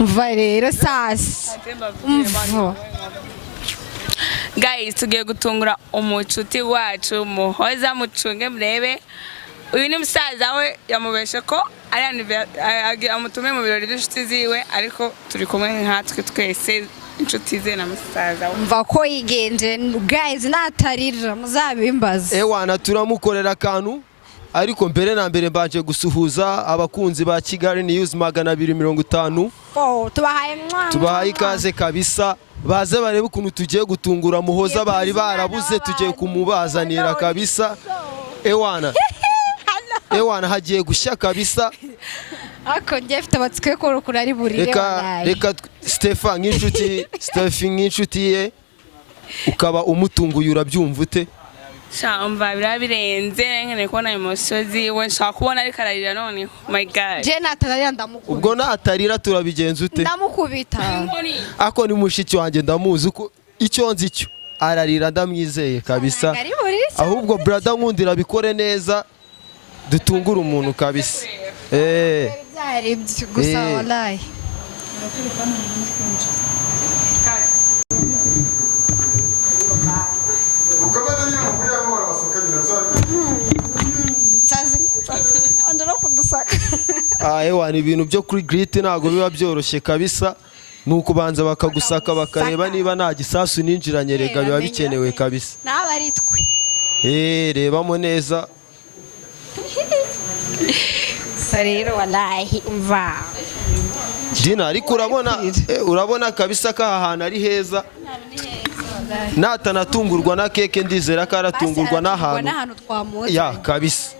umva rero sasa umva guys tugiye gutungura umucuti wacu Muhoza mucunge murebe uyu ni musaza we yamubeshe ko amutume mu birori by'inshuti ziwe ariko turi kumwe nkatwe twese inshuti ze na musaza we umva ko yigenje guys natarira muzabimbaza ewana turamukorera akantu ariko mbere na mbere mbanje gusuhuza abakunzi ba Kigali News 250 tubahaye ikaze kabisa baze barebe ukuntu tugiye gutungura Muhoza bari barabuze tugiye kumubazanira kabisa ewana hagiye gushya kabisa ako ngiye mfite abatsike ko rukura ari burire reka Stefan nk'inshuti ye ukaba umutunguye urabyumva ute Shamba birabirenze nkene kubona emosozi we nshaka kubona ari kararira none my god je natarira ndamukubita ubwo natarira turabigenza ute ndamukubita ako ni mushiki wanjye ndamuzi uko icyo nzi cyo ararira ndamwizeye kabisa ahubwo brother nkundira bikore neza dutungura umuntu kabisa byari gusa wallahi ewa ni ibintu byo kuri grit ntago biba byoroshye kabisa nuko banza bakagusaka bakareba niba nta gisasu ninjiranye rega biba bikenewe kabisa naba ari twe rebamo neza sarero wallahi umva Dina ariko urabona kabisa ko aha hantu ari heza natanatungurwa na keke ndizera ko aratungurwa n'ahantu ya kabisa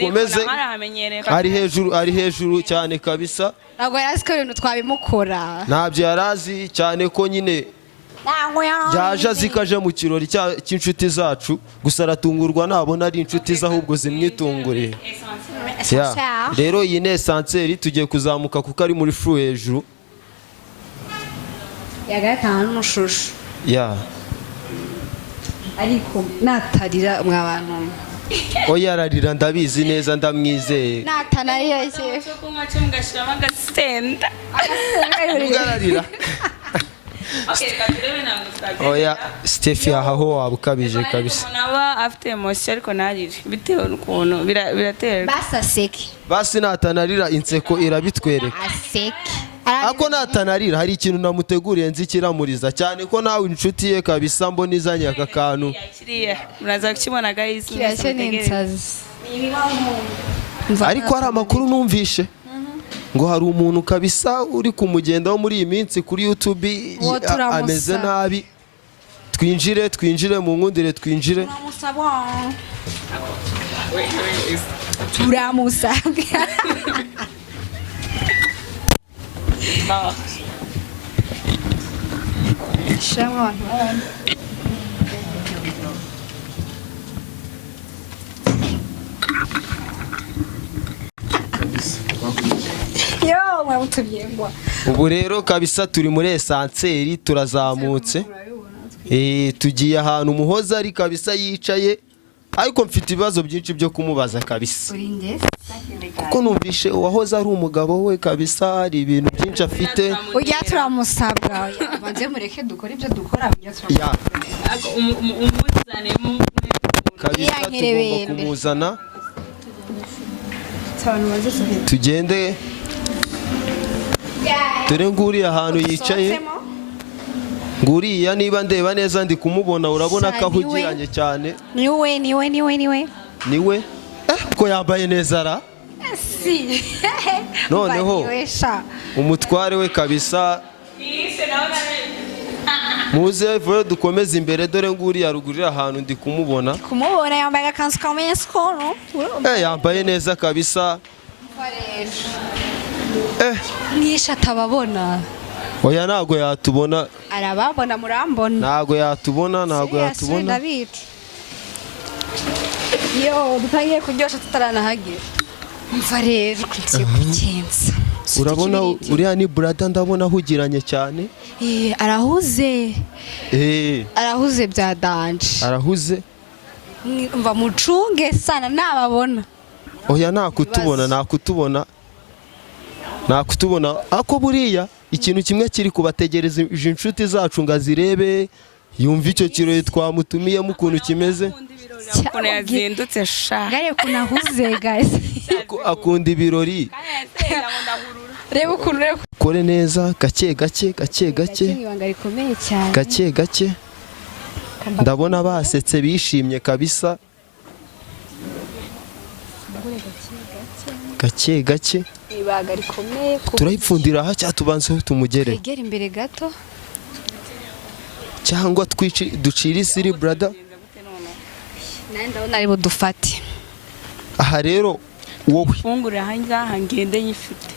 dukomeze ari hejuru cyane kabisa ntabwo yarazi ko ibintu twabimukora ntabyo yarazi cyane ko nyine yaje azikaje mu kirori cy'inshuti zacu gusa aratungurwa nabona ari inshuti ze ahubwo zimwitunguriye rero iyi ni esanseri tugiye kuzamuka kuko ari muri furu hejuru ya gatanu n'ushushu ariko natarira mwabantu oya ararira ndabizi neza ndamwizeye natanarira cyo kunywa cyo mugashiramo agasenda ugararira oya Steffi aho waba ukabije kabisa naba afite emotion ariko narire bitewe n'ukuntu biratera basaseke basi natanarira inseko irabitwereka aseke ako natanarira hari ikintu namuteguriye nzi kiramuriza cyane ko nawe inshuti ye kabisa mbona izanye aka kantu muraza kukibona guys ariko hari amakuru numvishe ngo hari umuntu kabisa uri kumugendaho muri iyi minsi kuri YouTube ameze nabi twinjire mu nkundire twinjire turamusanga ubu rero kabisa turi muri esanseri turazamutse tugiye ahantu Muhoza ari kabisa yicaye ariko mfite ibibazo byinshi byo kumubaza kabisa kuko numvishe uwahoze ari umugabo we kabisa hari ibintu byinshi afite ujya turamusabwa banze mureke dukora ibyo dukora kabisa tugomba kumuzana tugende dore nguriya ahantu yicaye nguriya niba ndeba neza ndi kumubona urabona ko ahugiranye cyane niwe ko yambaye neza ra noneho umutware we kabisa muze vuba dukomeze imbere dore nguriya rugurira ahantu ndi kumubona yambaye agakanzu kamenya sikoro yambaye neza kabisa mwishe atababona oya ntago yatubona arababona murambona ntago yatubona yo dutangiye kuryoshya tutaranahagera mva rero kugiye kugenza urabona uriya ni brother ndabona ahugiranye cyane arahuze bya danje arahuze mva mucunge sana nababona oya nakutubona ako buriya ikintu kimwe kiri kubategereza inshuti zacu ngo azirebe yumva icyo kirori twamutumiyemo ukuntu kimeze ukuntu yazindutse sha gare kunahuze guys akunda ibirori reba ukuntu reba kore neza gake ibanga rikomeye cyane gake ndabona basetse bishimye kabisa gake ibanga rikomeye turayipfundira aha cyangwa tubanzeho tumugere egera imbere gato cyangwa ducire isiri brother nandi ndabona ari budufate aha rero wowe fungura aha ngaha ngende nyifite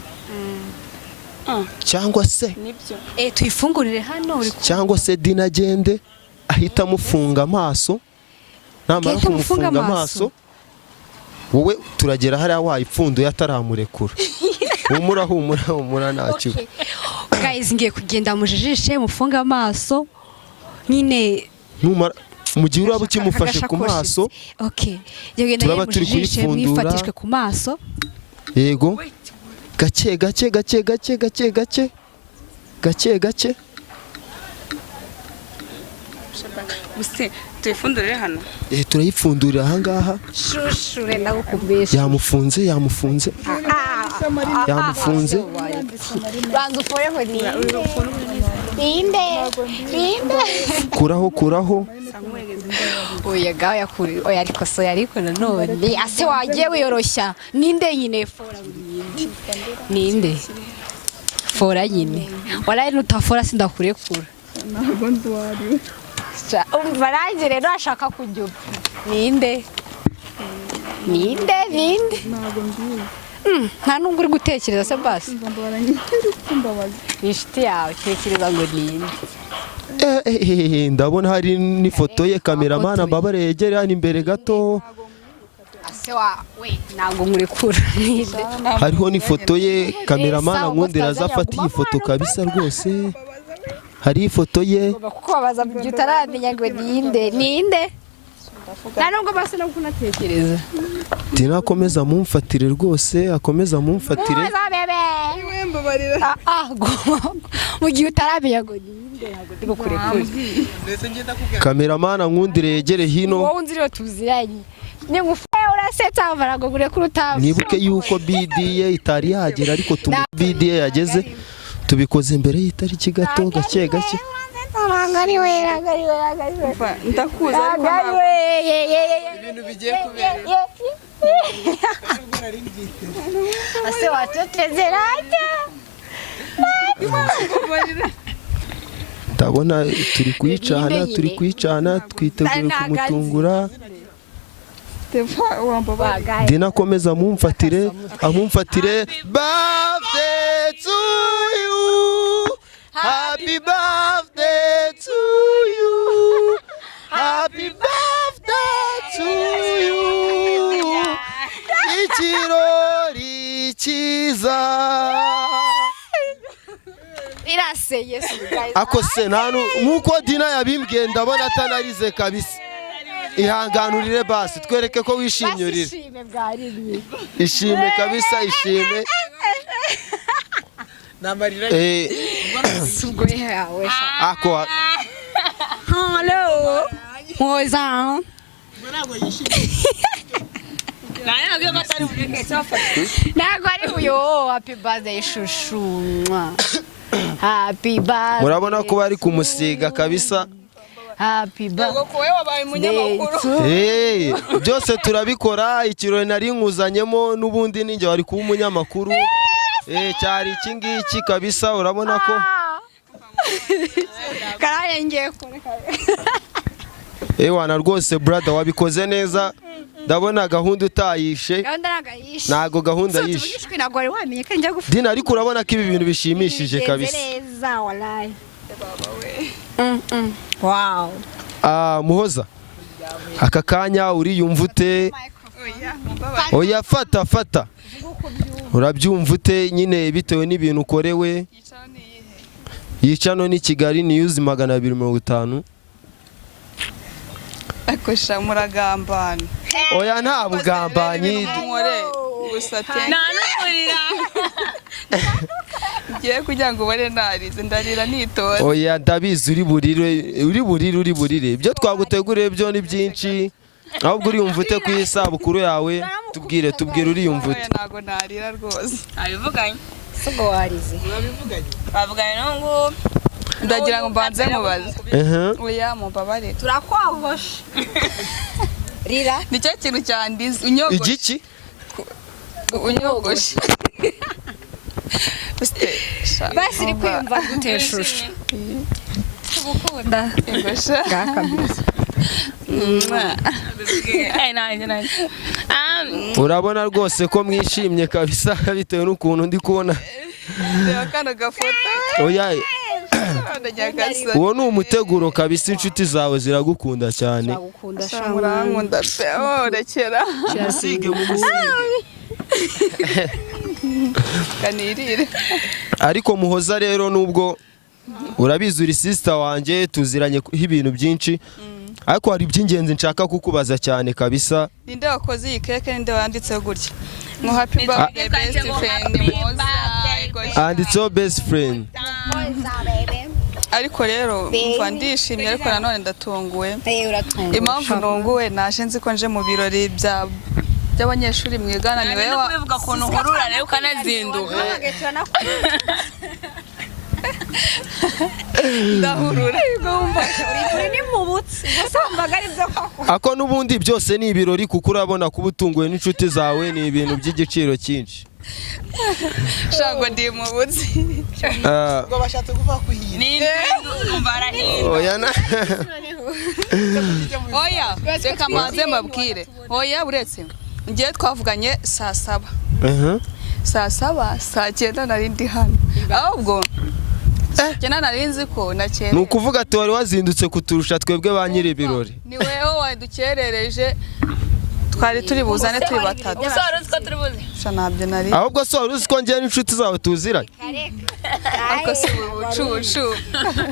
cyangwa se nibyo tuyifungurire hano cyangwa se Dina agende ahita amufunga amaso namara kumufunga amaso wowe turagera hariya wayipfunduye ataramurekura humura ntacyo guys ngiye kugenda mujijishe mufunga amaso nyine numara mu gihe uraba ukimufashe ku maso turaba turi kuyipfundura mwifatishwe ku maso yego gake buse tuyifundurire hano turayipfundurira aha ngaha shushure ndagukumbisha yamufunze banza uforeho ninde kuraho oya gaho yakuri oya ariko so yariko nanone ase wagiye wiyoroshya ninde nyine fora ninde fora nyine waraye nutafora sindakurekura ntabwo ndwari umva nanjye rero ashaka kujya ninde ntabwo mbizi nta nubwo uri gutekereza se basi ndwara nyiri kumbabaza inshuti yawe tekereza ngo ninde ndabona hari n'ifoto ye kameramani ambabare yegere hano imbere gato ase we ntabwo nkurekura ninde hariho n'ifoto ye kameramani ankundira azafata iyi foto kabisa rwose hari ifoto ye kuko babaza mu gihe utaramenya ngo ninde nta nubwo basi no kunatekereza Dina akomeza mumfatire rwose mbabarira mu gihe utaramenya ngo ninde ntabwo ndi bukurekure kameramani ankundire yegere hino wowe unziriwe tuziranye ni ngufe urasetsa mvara ngo ngurekure utazi mwibuke yuko BDA itari yagera ariko BDA yageze tubikoze mbere y'itariki gato gake ndakuza ibintu bigiye kubera ase watetezeranye ndabona turi kuyicana twiteguye kumutungura Dina akomeza amumfatire birthday to you happy birthday to you happy birthday to you ikirori cyiza irase yesu guys ako se nkuko Dina yabimbwiye ndabona atanarize kabisa ihanganurire basi twereke ko wishimyurire ishime kabisa ishime namarira subwo yawe ako hello moza ntabwo ari uyo happy birthday shushu happy birthday murabona ko bari kumusiga kabisa happy birthday byose turabikora ikirori nari nkuzanyemo n'ubundi ninjye wari kuba umunyamakuru cyari iki ngiki kabisa urabona ko karayengeye kure wana rwose brother wabikoze neza ndabona gahunda utayishe ntago gahunda yishe Dina ariko urabona ko ibi bintu bishimishije kabisa wow Muhoza aka kanya uriyumva ute oya fata urabyumva ute nyine bitewe n'ibintu ukorewe yicano ni Kigali News 250 ariko sha muragambana oya nta bugambanyi nkore gusa te nta n'umurira ngiye kugira ngo ubone narize ndarira nitonze oya ndabizi uri burire ibyo twaguteguriye byo ni byinshi ahubwo uriyumva ute ku isabukuru yawe tubwire uriyumva ute ntago narira rwose abivuganye sugo warize bavuganye n'ubu ndagira ngo mbanze mubaze oya mubabare turakwogosha rira nicyo kintu cyandize unyogoshe igiki unyogoshe basi iri kwiyumva gute shusho ubukunda ngosha gakabisa urabona rwose ko mwishimye kabisa bitewe n'ukuntu ndi kubona reba kano gafoto oya ndagasa uwo ni umuteguro kabisa inshuti zawe ziragukunda cyane gukunda murankunda pe rekera kirasige mu musige kanirire ariko Muhoza rero nubwo urabizi uri sister wanjye tuziranye ibintu byinshi ariko hari by'ingenzi nshaka kukubaza cyane kabisa ninde wakoze iyi keke ninde wanditseho gutya ngo happy birthday best friend Muhoza handitseho best friend ariko rero mva ndishimye ariko nanone ndatunguwe uratunguwe impamvu ntunguwe naje nzi ko nje mu birori by'abanyeshuri mwigana ni wewe kubivuga ukuntu uhurura rero ukanazinduka ndahurura uri ni mu butsi gusa wumvaga ari byo koko ako n'ubundi byose ni ibirori kuko urabona kuba utunguwe n'inshuti zawe ni ibintu by'igiciro cyinshi shango ndi mu butsi ngo bashatse kuvuga ko ni barahinda oya na oya reka mbanze mbabwire oya uretse ngiye twavuganye saa 7 saa 7 saa 9 nari ndi hano ahubwo cyane nari nzi ko nakere ni ukuvuga ati wari wazindutse kuturusha twebwe ba nyiri ibirori ni weho wadukerereje twari turi buzane turi batatu gusa wari uzi ko turi buze sha ntabyo nari ahubwo se wari uzi ko ngewe n'inshuti zawe tuziranye ariko si ubucucu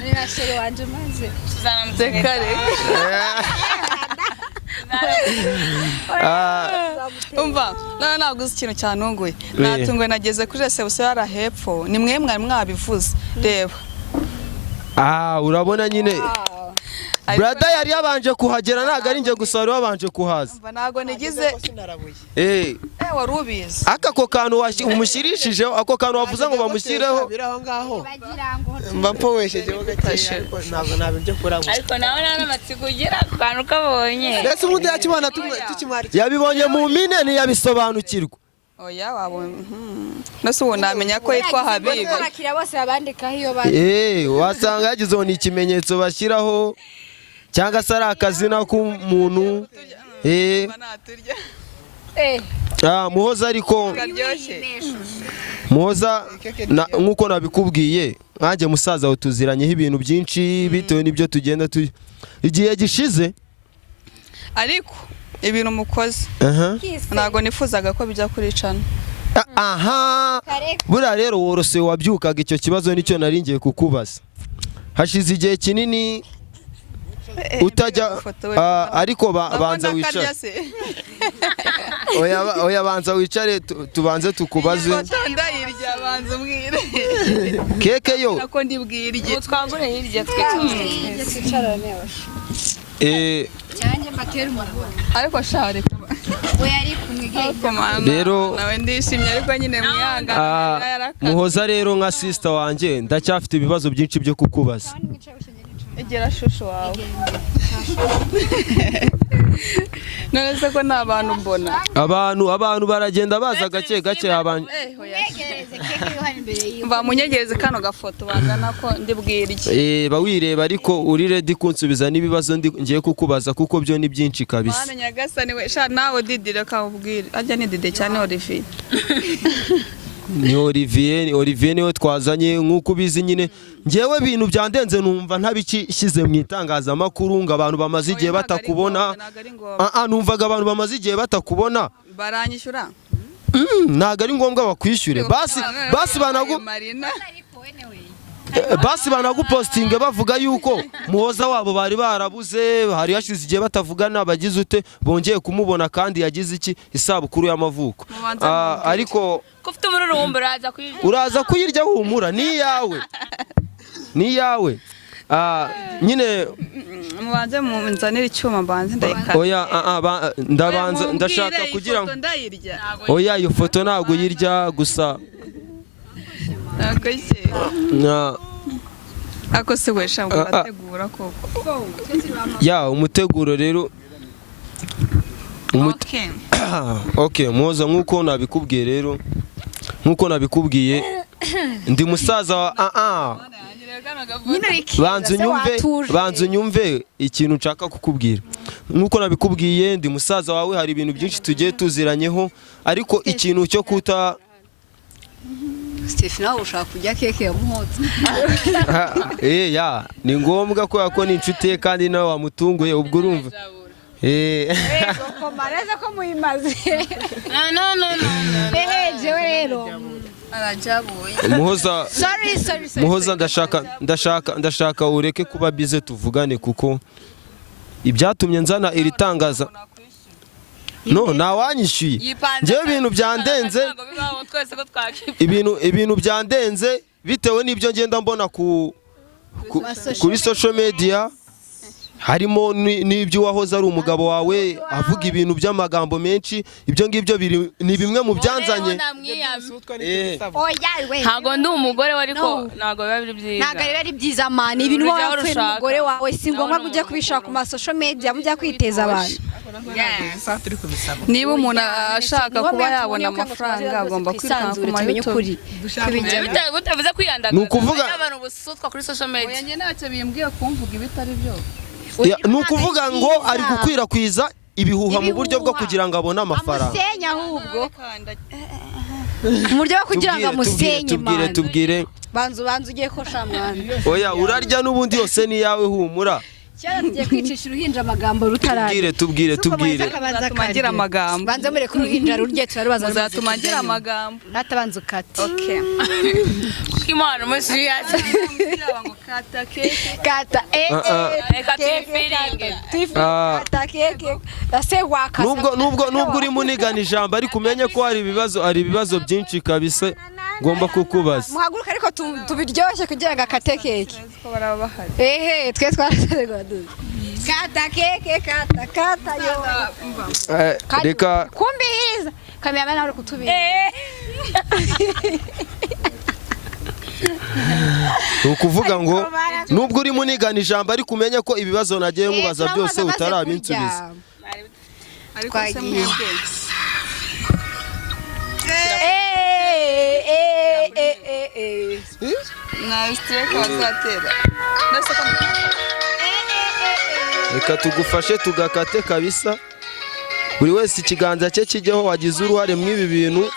ni na sheri wanje maze dekare umva none ntabwo uzi ikintu cyantunguye natunguwe nageze kuri reception yari hepfo ni mwe mwari mwabivuze reba urabona nyine brada yari yabanje kuhagera ntabwo ari njye gusa wari wabanje kuhaza ntabwo nigize wari ubizi ako kantu umushyirishije ako kantu wavuze ngo bamushyireho mbapoweshejeho gake ntabwo nabyo kuramo ariko nawe nta n'amatsiko ugira ku kantu kabonye ndetse ubundi yakibona tukimara yabibonye mu mpine ntiyabisobanukirwa oya wabonye nose ubu namenya ko yitwa Habibi abakiriya bose babandikaho iyo bari wasanga yagizeho ni ikimenyetso bashyiraho cyangwa se ari akazina k'umuntu Muhoza ariko Muhoza nk'uko nabikubwiye nkanjye musaza we tuziranyeho ibintu byinshi bitewe n'ibyo tugenda igihe gishize ariko ibintu mukoze ntabwo nifuzaga ko bijya kuricana aha buriya rero worose wabyukaga icyo kibazo nicyo nari ngiye kukubaza hashize igihe kinini utajya ariko banza wicare oya banza wicare tubanze tukubaze ndayirya banza umbwire keke yo nako ndibwirye twangure hirya twicarane cyane mbatera umugore ariko share we yari kumwe rero nawe ndishimye ariko nyine mwihangana Muhoza rero nka sister wanjye ndacyafite ibibazo byinshi byo kukubaza egera shusho wawe none se ko nta bantu mbona abantu baragenda baza gake gake abantu mva munyegereze kano gafoto bagana ko ndibwirye bawireba ariko uri ready kunsubiza n'ibibazo ngiye kukubaza kuko byo ni byinshi kabisa Mana nyagasani we sha nawe didire ka ubwire ajya ni dide cyane Olivier ni Olivier niwe twazanye nk'uko ubizi nyine ngewe ibintu byandenze numva ntabikishyize mu itangazamakuru ngo abantu bamaze igihe batakubona numvaga abantu bamaze igihe batakubona baranyishyura ntabwo ari ngombwa bakwishyure basi basi banagupostinge bavuga yuko muhoza wabo bari barabuze, hari hashize igihe batavugana, bagize ute bongeye kumubona kandi yagize iki isabukuru y'amavuko. Ariko kufite umururumbo uraza kuyirya humura ni yawe nyine mubanze munzanire icyuma mbanze ndayikata. Oya ndabanza ndashaka kugira ngo ndayirya. Oya iyo foto ntabwo yirya gusa Ntabwo yise. Ako se wesha ngo bategura koko. Ya umuteguro rero Okay, muhoza nkuko nabikubwiye rero ndi musaza wa banzu nyumve ikintu nshaka kukubwira. Nkuko nabikubwiye ndi musaza wawe, hari ibintu byinshi tugiye tuziranyeho, ariko ikintu cyo kuta Stefano ushaka kujya keke ya muhoza. Ya ni ngombwa ko ni inshuti ye kandi nawe wamutunguye ubwo urumva. Komareze ko muyimaze. No. Jewe rero. Arajabuye. Muhoza ndashaka ureke kuba bize tuvugane kuko ibyatumye nzana iri tangaza. No nawanyishyuye. Nje ibintu byandenze. Ibintu byandenze bitewe n'ibyo ngenda mbona kuri social media. Harimo n'ibyo wahoze ari umugabo wawe avuga ibintu by'amagambo menshi, ibyo ngibyo ni bimwe mu byanzanye. Ntago ndi umugore ariko ntago biba ari byiza man, ibintu wawe umugore wawe si ngombwa kujya kubishaka ku ma social media mujya kwiteza abantu. Niba umuntu ashaka kuba yabona amafaranga agomba kwitanga ku YouTube. Bitavuze kwiyandagaza. Nukuvuga abantu busutwa kuri social media. Oya nge ntacyo bimbwiye kumvuga ibitari byo. Nukuvuga ngo ari gukwirakwiza ibihuha mu buryo bwo kugira ngo abone amafaranga. Amusenya ahubwo. Mu buryo bwo kugira ngo amusenye man. Tubwire. Banzu ugiye kosha mwana. Oya urarya n'ubundi yose ni yawe humura. Cyane tugiye kwicisha uruhinja amagambo rutarara. Tubwire. Tumagira amagambo. Banze mure ku ruhinja rurye turarubaza. Uzatumagira amagambo. Natabanza ukate. Okay. Imana mushi yacu. Kata Kata keke. Ase waka. Nubwo uri munigana ijambo ariko umenye ko hari ibibazo byinshi kabisa ngomba kukubaza. Muhaguruka ariko tubiryoshye kugira ngo akate keke. Twe twarategwa duze. Kata keke kata yo. Reka kumbiza. Kamera nawe kutubira. Ukuvuga ngo nubwo uri munigana ijambo ariko umenye ko ibibazo nagiye nkubaza byose utarabinsubiza. Ariko se mwebwe. Na strike bazatera. Reka tugufashe tugakate kabisa. Buri wese ikiganza cye kijyeho wagize uruhare mu ibi bintu.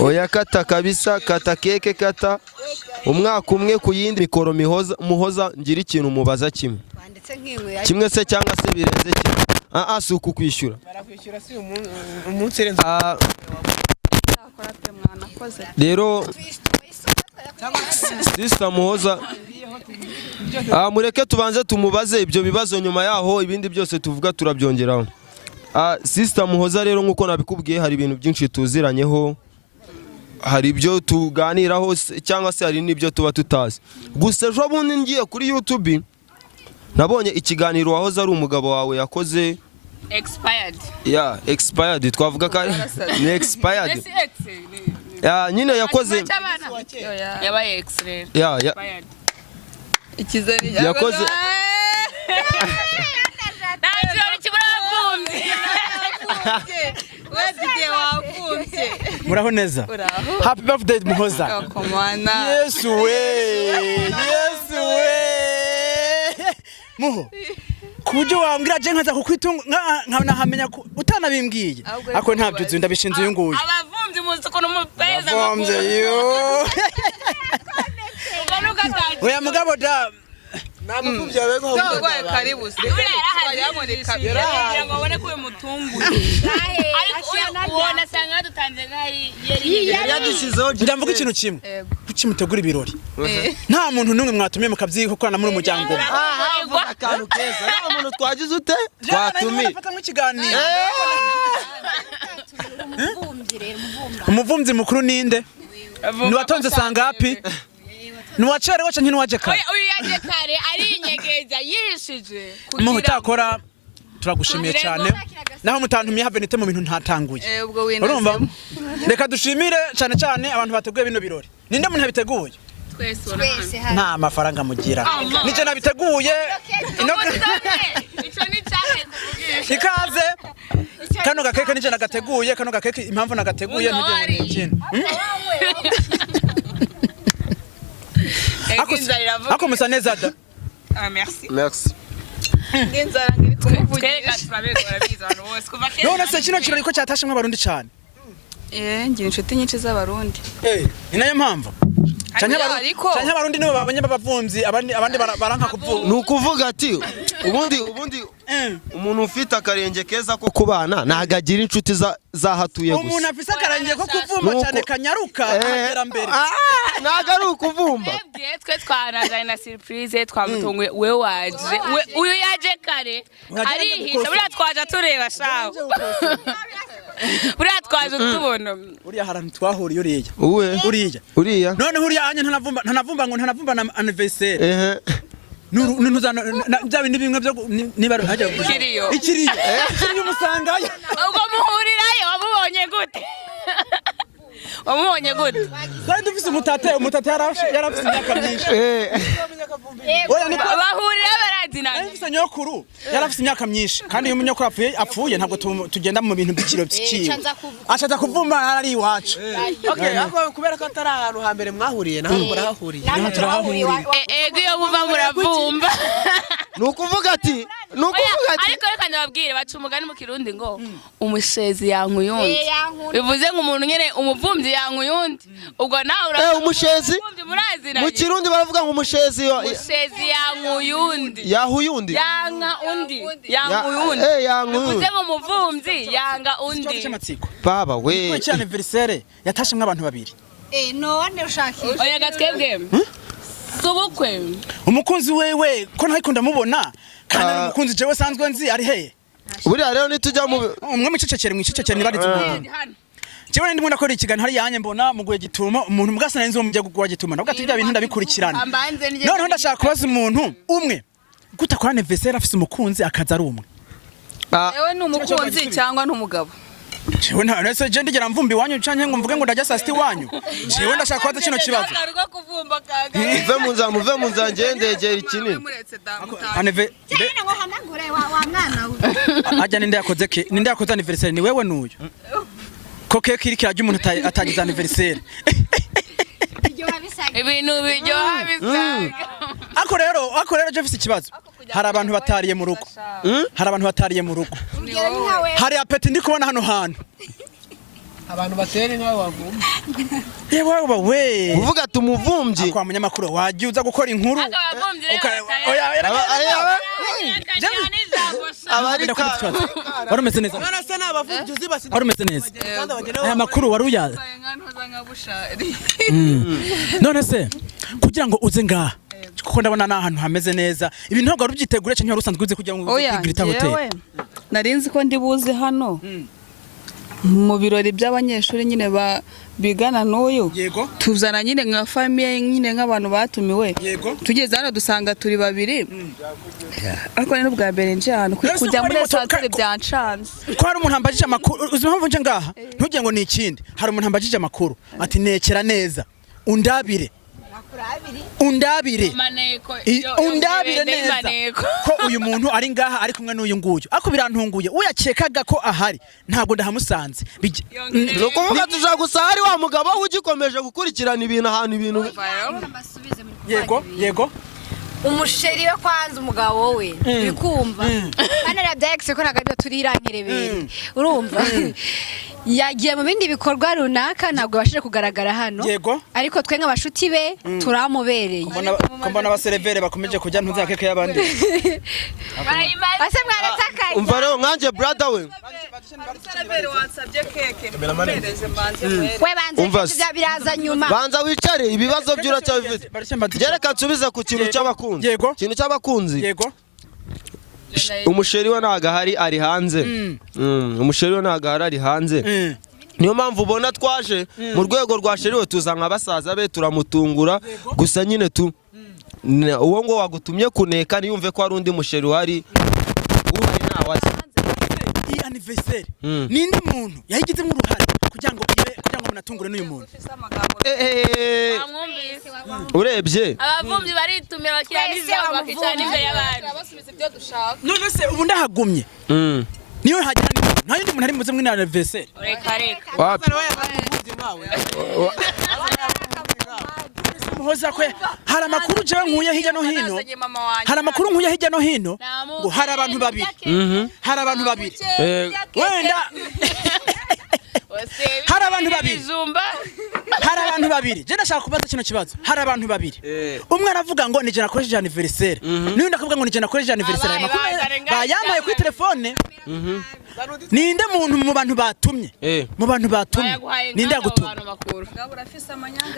Oya kata kabisa, kata keke kata. Umwaka umwe ku yindi mikoro muhoza ngira ikintu mubaza kimwe se cyangwa se birenze kimwe. Si uku kwishyura. Barakwishyura si umunsi renze. Rero Sister Muhoza mureke tubanze tumubaze ibyo bibazo, nyuma yaho ibindi byose tuvuga turabyongeraho. Sister Muhoza rero nkuko nabikubwiye hari ibintu byinshi tuziranyeho, hari ibyo tuganiraho cyangwa se hari n'ibyo tuba tutazi. Gusa ejo bundi ngiye kuri YouTube nabonye ikiganiro wahoze ari umugabo wawe yakoze expired. Twavuga ko ni expired. Nyine yakoze yabaye expired. Ikizari yakoze Muraho neza. Happy birthday Muhoza. Yesu we. Muho. Kuburyo wambwira je nkaza kukwitunga nkanahamenya utanabimbwiye. Ako ntabyo uzi ndabishinze uyu nguyu. Abavumvye muzi ko numupeza. Abavumvye yo. Oya mugabo da. Namuvumvye abe nko. Karibu. yamureka kugira ngo abone ko uyu mutunguye ariko ubona asanga yadutanze nk'ari yari yadushyizeho njya mvuga ikintu kimwe kuki mutegura ibirori nta muntu n'umwe mwatumiye mukabyikorana muri umuryango akantu keza nta muntu twagize ute twatumiye fata nk'ikiganiro umuvumzi mukuru ninde niwatonze sangapi niwacerewe canke niwaje kare uyu yaje kare arinyegeza yishije mu utakora turagushimiye cyane naho mutantumye have nite mu bintu ntatanguye urumva reka dushimire cyane cyane abantu bateguye bino birori ninde muntu yabiteguye twese nta mafaranga mugira nije nabiteguye ico ni cyane ikaze kano gakeke nije nagateguye kano gakeke impamvu nagateguye ntuje mu kintu ako musa neza da merci ngenzara ngiri kumuvugisha none se kino kirori ko cyatashimwe abarundi cyane ngira inshuti nyinshi z'abarundi ni nayo mpamvu canke ariko abarundi nibo babonye babavumzi abandi baranka kuvuga ni ukuvuga ati ubundi umuntu ufite akarenge keza ko kubana ntago agira inshuti zahatuye gusa umuntu afise akarenge ko kuvumba cyane kanyaruka agera mbere ntago ari ukuvumba twe twanazanye na surprise twamutunguye we waje uyu yaje kare arihisha buriya twaje tureba shaho buriya twaje tubona uriya harantu twahuriye uriya uriya none uriya anye ntanavumba na anniversaire bya bintu bimwe byo niba hajya ikiriyo musangayo ubwo muhurirayo wamubonye gute kandi dufise umutate yarafise imyaka myinshi bahurira barazinanye dufise nyokuru yarafise imyaka myinshi kandi iyo umunyokuru apfuye ntabwo tugenda mu bintu by'ikiro by'ikiwe ashaza kuvuma ari iwacu kubera ko atari ahantu hambere mwahuriye naho murahahuriye ego iyo buva muravumba ni ukuvuga ati ariko reka ndababwire baca umugani mu kirundi ngo umushezi yankuyundi bivuze ngo umuntu nyene umuvumvyi yankuyundi ubwo nawe umushezi mu kirundi baravuga ngo umushezi yankuyundi yanka undi bivuze ngo umuvumvyi yanga undi baba we iki anniversaire yatashimwe abantu babiri none ushakira oya gatwebwe subukwe umukunzi wewe ko ntakunda mubona kandi umukunzi jewe sanzwe nzi ari heye buriya rero nitujya mu umwe mwicecekere nibaritse umuntu jewe ndimo ndakora ikiganiro hari yanye mbona muguye gituma umuntu mugasana nzi umujya gukora gituma nabwo ati bya bintu ndabikurikirana none ndashaka kubaza umuntu umwe gutakora anniversaire afise umukunzi akaza ari umwe yewe ni umukunzi cyangwa n'umugabo jewe nese je ndigera mvumbi wanyu canke ngo mvuge ngo ndajya sasti wanyu jewe ndashaka kubaza kino kibazo muve mu nzira ngendegera ikinini ajya ninde yakoze anniversaire ni wewe n'uyu ko keke iri kirajya umuntu atagize anniversaire ibintu biryoha bisaga ako rero je mfise ikibazo hari abantu batariye mu rugo hari apeti ndi kubona hano hantu abantu batere nkawe wavumba yewe we uvuga ati umuvumvyi kwa munyamakuru wagiye uza gukora inkuru warumeze neza warumeze neza aya makuru waruyaza none se kugira ngo uze ngaha kuko ndabona n'ahantu hameze neza ibintu ntabwo wari ubyitegure cyangwa wari usanzwe uzi kugira ngo Grita Hotel narinzi ko ndi buze hano mu birori by'abanyeshuri nyine bigana n'uyu tuzana nyine nka famiye nyine nk'abantu batumiwe tugeze hano dusanga turi babiri ariko ni n'ubwa mbere nje hano kujya muri santere byancanze ko hari umuntu ambajije amakuru uzi impamvu nje ngaha ntugire ngo ni ikindi hari umuntu ambajije amakuru ati nekera neza undabire neza ko uyu muntu ari ngaha ari kumwe n'uyu nguyu ako birantunguye uyakekaga ko ahari ntabwo ndahamusanze no kuvuga tuja gusa hari wa mugabo ugikomeje gukurikirana ibintu ahantu ibintu yego umusheri we kwanza umugabo we bikumva kandi na Dex ko nagabyo turirankire bere urumva yagiye mu bindi bikorwa runaka ntabwo bashije kugaragara hano Yego. ariko twe nk'abashuti be turamubereye Mbona abaserevere bakomeje kujya ntuza keke y'abandi. ase mwaretse akazi umva rero nkanjye brother we we banze Umva kujya biraza nyuma banza wicare ibibazo by'uracyabifite gereka nsubiza ku kintu cy'abakunzi Yego. ikintu cy'abakunzi Yego. umusheri we ntago ahari ari hanze umusheri we ntago ahari ari hanze niyo mpamvu ubona twaje mu rwego rwa sheri we tuza nka basaza be turamutungura gusa nyine uwo ngo wagutumye kuneka niyumve ko hari undi musheri wari ntawazi iyi anniversaire ninde muntu yahigizemo uruhare kugira ngo munatungure n'uyu muntu urebye abavumbi baritumira bakira n'ivyo bakicana imbere y'abandi none se ubu ndahagumye niyo hagera nta yindi muntu ari muze mwina anniversaire reka wapi muhoza kwe hari amakuru jewe nkuye hirya no hino hari amakuru nkuye hirya no hino ngo hari abantu babiri hari abantu babiri wenda hari abantu babiri hari abantu babiri je ndashaka kubaza kino kibazo hari abantu babiri umwe aravuga ngo ni je nakoresheje anniversaire n'undi akavuga ngo ni je nakoresheje anniversaire aya makuru bayambaye kuri telefone ninde muntu mu bantu batumye mu bantu batumye ninde yagutumye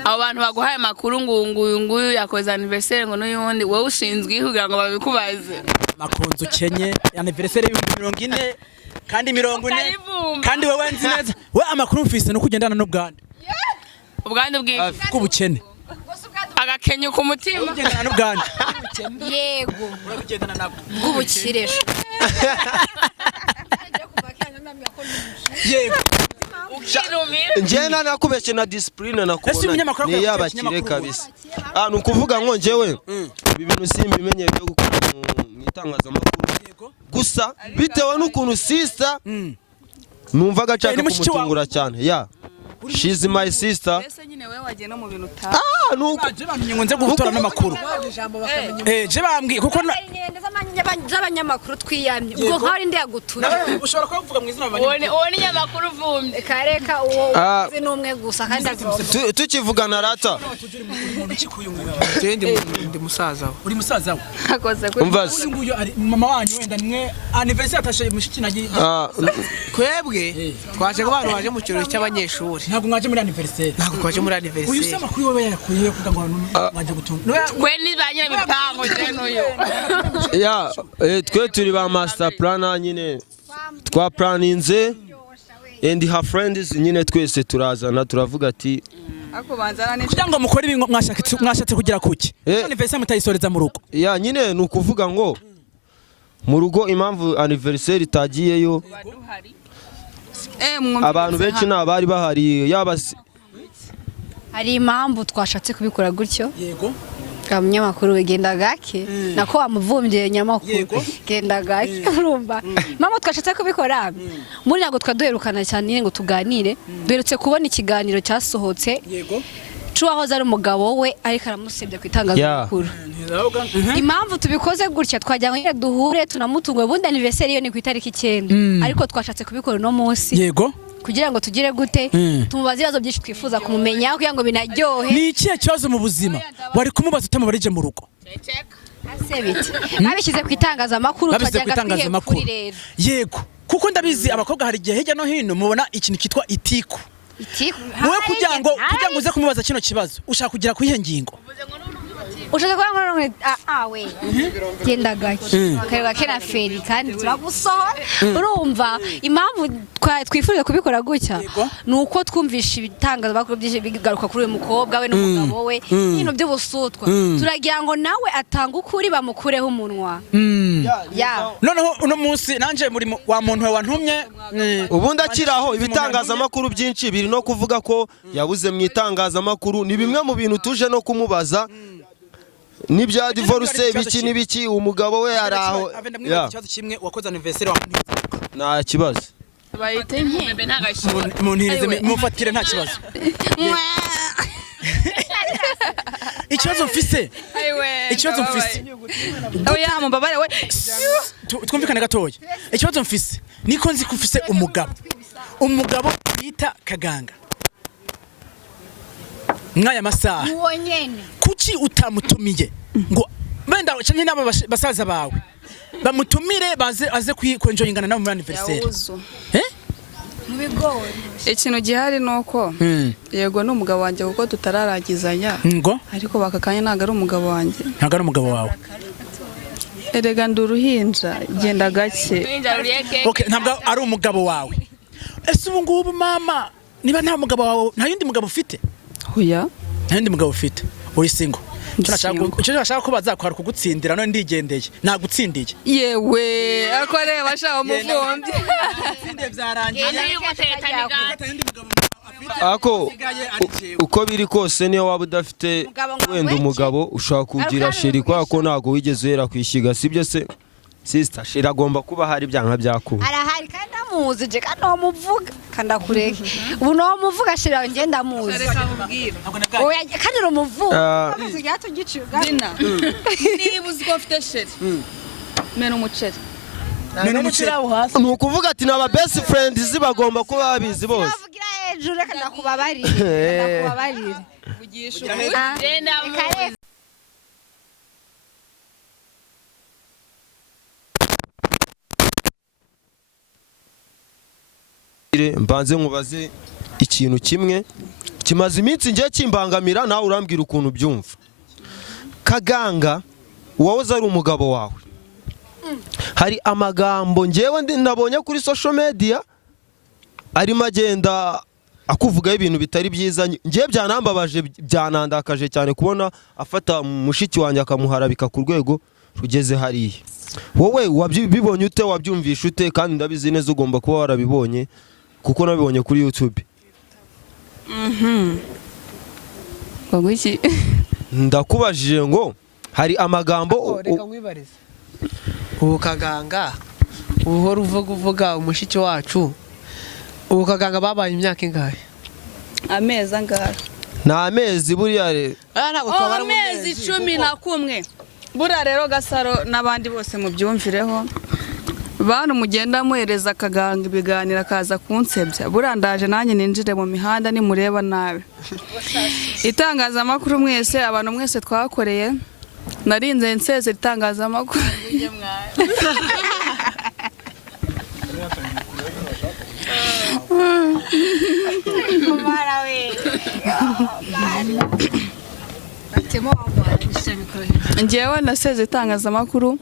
abo bantu baguhaye amakuru nguyu yakoze anniversaire ngo n'uyundi wowe ushinzwe kugira ngo babikubaze makunzu kenye anniversaire y'ibihumbi 40 kandi 40 kandi wewe nzi neza we amakuru mfise no kugendana n'ubwande ubwande bw'ubukene agakenye ku mutima kugendana n'ubwande yego kugendana nabwo bw'ubukiresho yego njyena nakubeshye na discipline nakubona ni yabakire kabisa ni ukuvuga ngo njyewe ibi bintu simbimenye byo gukora mu itangazamakuru gusa bitewe n'ukuntu sister numva agashaka kumutungura cyane ya she's my sister ese nyine wewe wagiye no mu bintu utazi nuko ngo nze gutora n'amakuru je bambwiye kuko z'abanyamakuru twiyamye ubwo nkaho ndi yagutura ushobora kuvuga mu izina abanyamakuru uwo ni nyamakuru vumbi kareka uwo uzi n'umwe gusa kandi tukivugana rata ndi musaza we uri musaza we akoze kuri umva uyu nguyu ari mama wanyu wenda nimwe anniversaire atashe mushiki nagiye twebwe twaje abantu baje mu kirori cy'abanyeshuri ntabwo mwaje muri anniversaire ntabwo twaje muri uyu anniversaire sama kuri wewe yakuye kugira ngo mwaje gutunga we ni banyine bipango je n'uyu ya twe turi ba master planner nyine twa planinze and her friends nyine twese turazana turavuga ati ako banzana ni kugira ngo mukore ibi mwashatse kugira kuki anniversaire mutayisoreza mu rugo ya nyine ni ukuvuga ngo mu rugo impamvu anniversaire itagiyeyo abantu benshi ntabari bahari yaba hari impamvu twashatse kubikora gutyo yego munyamakuru wegenda gake nako wamuvumbye nyamakuru genda gake urumva mama twashatse kubikora muri ntago twaduherukana cyane ngo tuganire duherutse kubona ikiganiro cyasohotse yego cuwaho ari umugabo we ariko aramusebye ku itangazamakuru impamvu tubikoze gutya twajyanye nyine duhure tunamutunga ubundi anniversaire yo ni ku itariki 9 ariko twashatse kubikora no munsi yego kugira ngo tugire gute tumubaze ibibazo byinshi twifuza kumumenya kugira ngo binaryohe ni ikihe kibazo mu buzima wari kumubaza utamubarije mu rugo babishyize ku itangazamakuru twajyaga kuri rero yego kuko ndabizi abakobwa hari igihe hirya no hino mubona ikintu kitwa itiku wowe kugira ngo uze kumubaza kino kibazo ushaka kugira ku ihe ngingo ushaka kuba ngo we genda gake kareba kera feri kandi turagusohora urumva impamvu twifurije kubikora gutya nuko twumvisha ibitangazamakuru byinshi bigaruka kuri uyu mukobwa we n'umugabo we ibintu by'ubusutwa turagira ngo nawe atanga ukuri bamukureho umunwa noneho uno munsi nanje muri wa muntu we wantumye ubundi akiraho ibitangazamakuru byinshi biri no kuvuga ko yabuze mu itangazamakuru ni bimwe mu bintu tuje no kumubaza nibya divorce biki nibiki umugabo we araho ikibazo kimwe wakoze anniversaire wa nta kibazo bayite nkebe ntagashira muntirize mufatire nta kibazo ikibazo mfise ikibazo mfise oya mubabare we twumvikane gatoya ikibazo mfise niko nzi ko ufise umugabo umugabo yita Kaganga mwaya masaha uwo nyene kuki utamutumiye ngo benda cyane nabo basaza bawe bamutumire baze aze kwenjoyingana nabo muri anniversaire mu bigori ikintu gihari nuko yego n'umugabo wanjye kuko tutararagizanya ngo ariko bakakanya ntago ari umugabo wanjye ntago ari umugabo wawe erega nduruhinja genda gake okay ntabwo ari umugabo wawe ese ubu ngubu mama niba nta mugabo wawe nta yindi mugabo ufite hoya nta yindi mugabo ufite uri single nashaka ko bazakwara kugutsindira none ndigendeye nagutsindiye yewe akore bashaka umuvumbi tsinde byarangiye ako uko biri kose niyo waba udafite wenda umugabo ushaka kugira sheri kwa ko nago wigeze uhera kwishiga sibyo se sister sheri agomba kuba hari byanka byakuba arahari kandi amuzi je kandi umuvuga kandi akureke ubu no muvuga sheri ngenda amuzi oya kandi umuvuga muziga tugiciga niba uzi ko ufite sheri mena umuceri ni ukuvuga ati n'aba best friends bagomba kuba babizi bose bavugira hejuru reka ndakubabarire vugisha mbanze nkubaze ikintu kimwe kimaze iminsi ngiye kimbangamira nawe urambwira ukuntu byumva Kaganga wahoze ari umugabo wawe hari amagambo ngewe nabonye kuri social media arimo agenda akuvugaho ibintu bitari byiza ngiye byanambabaje byanandakaje cyane kubona afata mushiki wanjye akamuharabika ku rwego rugeze hariya wowe wabibonye ute wabyumvisha ute kandi ndabizi neza ugomba kuba warabibonye kuko nabibonye kuri YouTube bagwiki ndakubajije ngo hari amagambo reka nkwibarize ubu Kaganga uhora uvuga umushiki wacu ubu Kaganga babaye imyaka ingahe amezi angahe na amezi buriya amezi 11 buriya rero Gasaro n'abandi bose mubyumvireho bantu mugenda muhereza Kaganga ibiganiro akaza kunsebya buriya ndaje nanjye ninjire mu mihanda nimureba nabi itangazamakuru mwese abantu mwese twakoreye narinze nseze itangazamakuru njyewe naseze itangazamakuru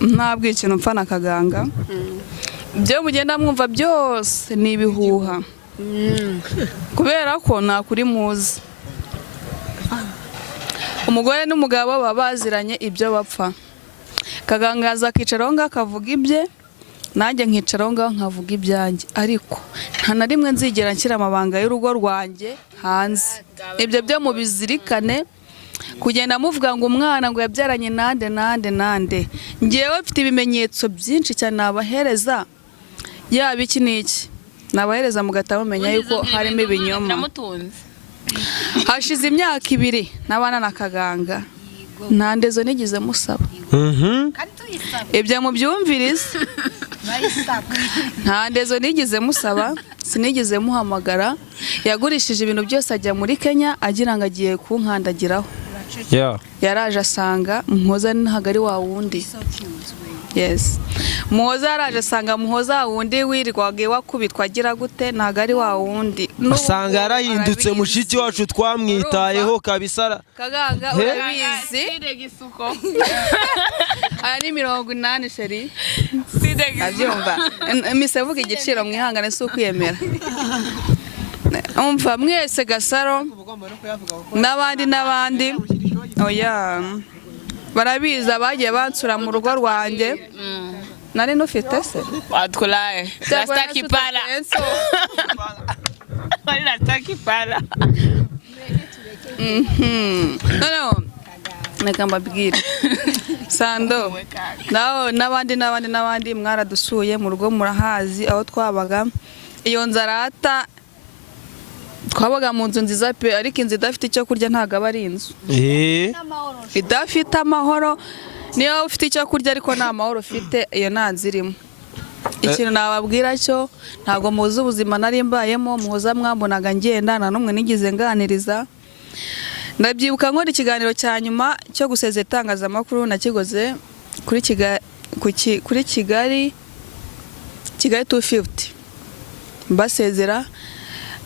ntabwo ikintu mpfa na Kaganga byo mugenda mwumva byose ni ibihuha kubera ko nta kuri muzi umugore n'umugabo baba baziranye ibyo bapfa Kaganga yaza akicaraho ngaho akavuga ibye nanjye nkicaraho ngaho nkavuga ibyanjye ariko nta na rimwe nzigera nshyira amabanga y'urugo rwanjye hanze ibyo byo mubizirikane kugenda muvuga ngo umwana ngo yabyaranye nande ngewe mfite ibimenyetso byinshi cyane nabahereza yaba iki n'iki nabahereza mugahita mumenya yuko harimo ibinyoma hashize imyaka 2 nabana na Kaganga nta ndezo nigeze musaba ibyo mubyumvirize nta ndezo nigeze musaba sinigeze muhamagara yagurishije ibintu byose ajya muri Kenya agira ngo agiye kunkandagiraho yaraje asanga Muhoza ntago ari wa wundi yes Muhoza yaraje asanga Muhoza wundi wirirwaga wakubitwa agira gute ntago ari wa wundi asanga yarahindutse mushiki wacu twamwitayeho kabisa Kaganga urabizi ari 80 sheri abyumva misevuga igiciro mwihangane si ukwiyemera umva mwese Gasaro n'abandi oya barabiza bagiye bansura mu rugo rwanjye nari nufite se Atulaye rastaki pala rastaki pala no reka mbabwire Sando naho n'abandi mwaradusuye mu rugo murahazi aho twabaga iyo nzarata twabaga mu nzu nziza pe ariko inzu idafite icyo kurya ntago aba ari inzu idafite amahoro niyo ufite icyo kurya ariko nta mahoro ufite iyo nta nzirimo ikintu nababwira cyo ntabwo muzi ubuzima nari mbayemo muhoza mwambonaga ngenda nta n'umwe nigeze nganiriza. Ndabyibuka nkora ikiganiro cya nyuma cyo gusezera itangazamakuru nakigoze kuri Kigali 250 mbasezera.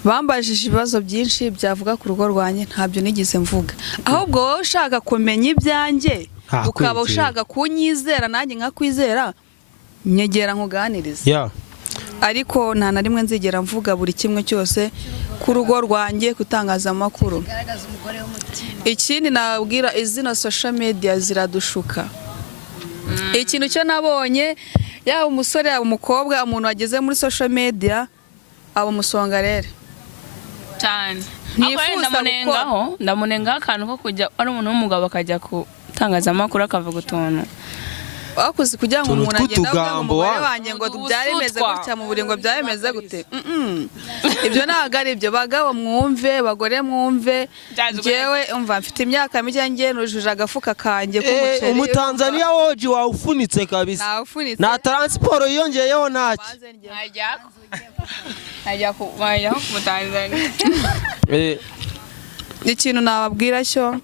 Bambajije ibibazo byinshi byavuga ku rugo rwanjye ntabyo nigeze mvuga, ahubwo wowe ushaka kumenya ibyanjye ukaba ushaka kunyizera nanjye nkakwizera nyegera nkuganiriza. Ariko nta na rimwe nzigera mvuga buri kimwe cyose ku rugo rwanjye kutangaza amakuru. Ikindi nababwira izina social media ziradushuka. Ikintu cyo nabonye yaba umusore yaba umukobwa umuntu wageze muri social media aba umusongarere cyane. Ndamunengaho akantu ko kujya ari umuntu w'umugabo akajya kutangaza amakuru akavuga utuntu wakuze kugira ngo umuntu agenda avuga ngo umugore wanjye ngo byari bimeze gutya mu buri ngo byari bimeze gute. Ibyo ntabwo ari ibyo. Bagabo mwumve, bagore mwumve. Jewe umva mfite imyaka mike ngiye nujuje agafuka kanjye k'umuceri. Umutanzania woji wawufunitse kabisa. Na transport yongeyeho ntaki. Najya ku Mutanzania. Ikintu nababwira cyo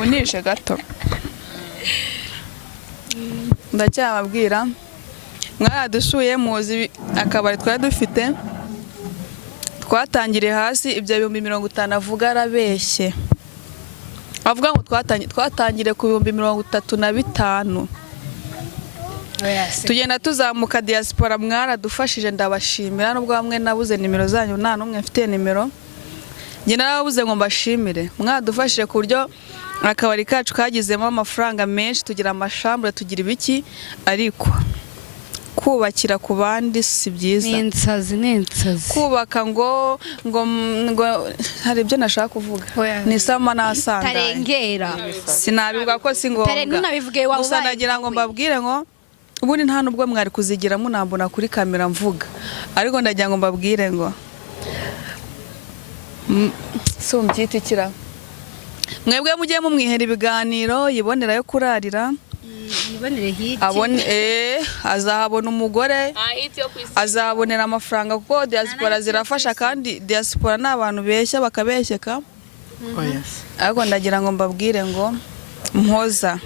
unishe gato ndacyababwira. Mwaradushuye muzi akabari twari dufite twatangiriye hasi ibyo 50 avuga arabeshye. Avuga ngo twatangire ku 35. Tugenda tuzamuka diaspora mwaradufashije ndabashimira nubwo bamwe nabuze nimero zanyu nta numwe mfite nimero. Njye narabuze ngo mbashimire mwadufashije ku buryo akabari kacu kagizemo amafaranga menshi tugira amashambure tugira ibiki ariko kubakira ku bandi si byiza. N'insazi kubaka ngo hari ibyo nashaka kuvuga nisama nasanga tarengera sinabivuga ko si ngombwa gusa nagira ngo mbabwire ngo ubundi nta nubwo mwari kuzigira munambona kuri kamera mvuga ariko ndagira ngo mbabwire ngo sumbyitira mwebwe mujye mumwihera ibiganiro yibonera yo kurarira azahabona umugore azahabonera amafaranga kuko diaspora zirafasha kandi diaspora ni abantu beshya bakabeshyeka. Ariko ndagira ngo mbabwire ngo Mpoza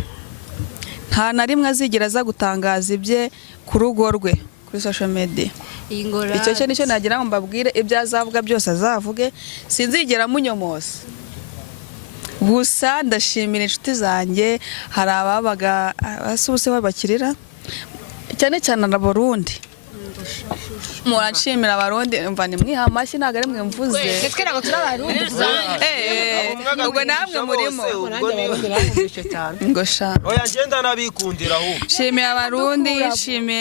nta na rimwe azigira aza gutangaza ibye ku rugo rwe kuri social media. Icyo cyo nicyo nagira ngo mbabwire ibyo azavuga byose azavuge sinzigera munyomoza. Gusa ndashimira inshuti zanjye hari ababaga basubuse babakirira cyane cyane n'abarundi. Muranshimira abarundi umva ni mwiha amashyi ntago ari mwe mvuze. Twe ntabwo turabarundi. Ubwo namwe murimo. Ngosha. Oya ngenda nabikundira ahubwo. Shimira abarundi, shime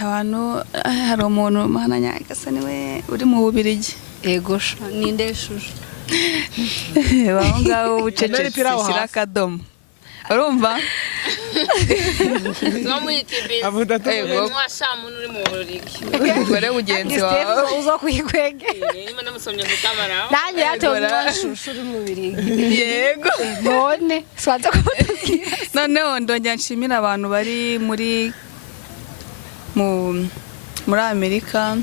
abantu hari umuntu mana nyagasa niwe uri mu Bubirigi. Yego ninde shusho. Baho ngaho ubucece shyira akadomo. Urumva? No muri TV. Mwasamuntu uri mu Bubirigi. Umugore mugenzi wawe uzo kuyikwege. Nyuma namusomye ku kamera. Nanjye yatomba shusho uri mu Bubirigi. Yego. None swaza kubabwira. Noneho ndongera nshimira abantu bari muri Amerika.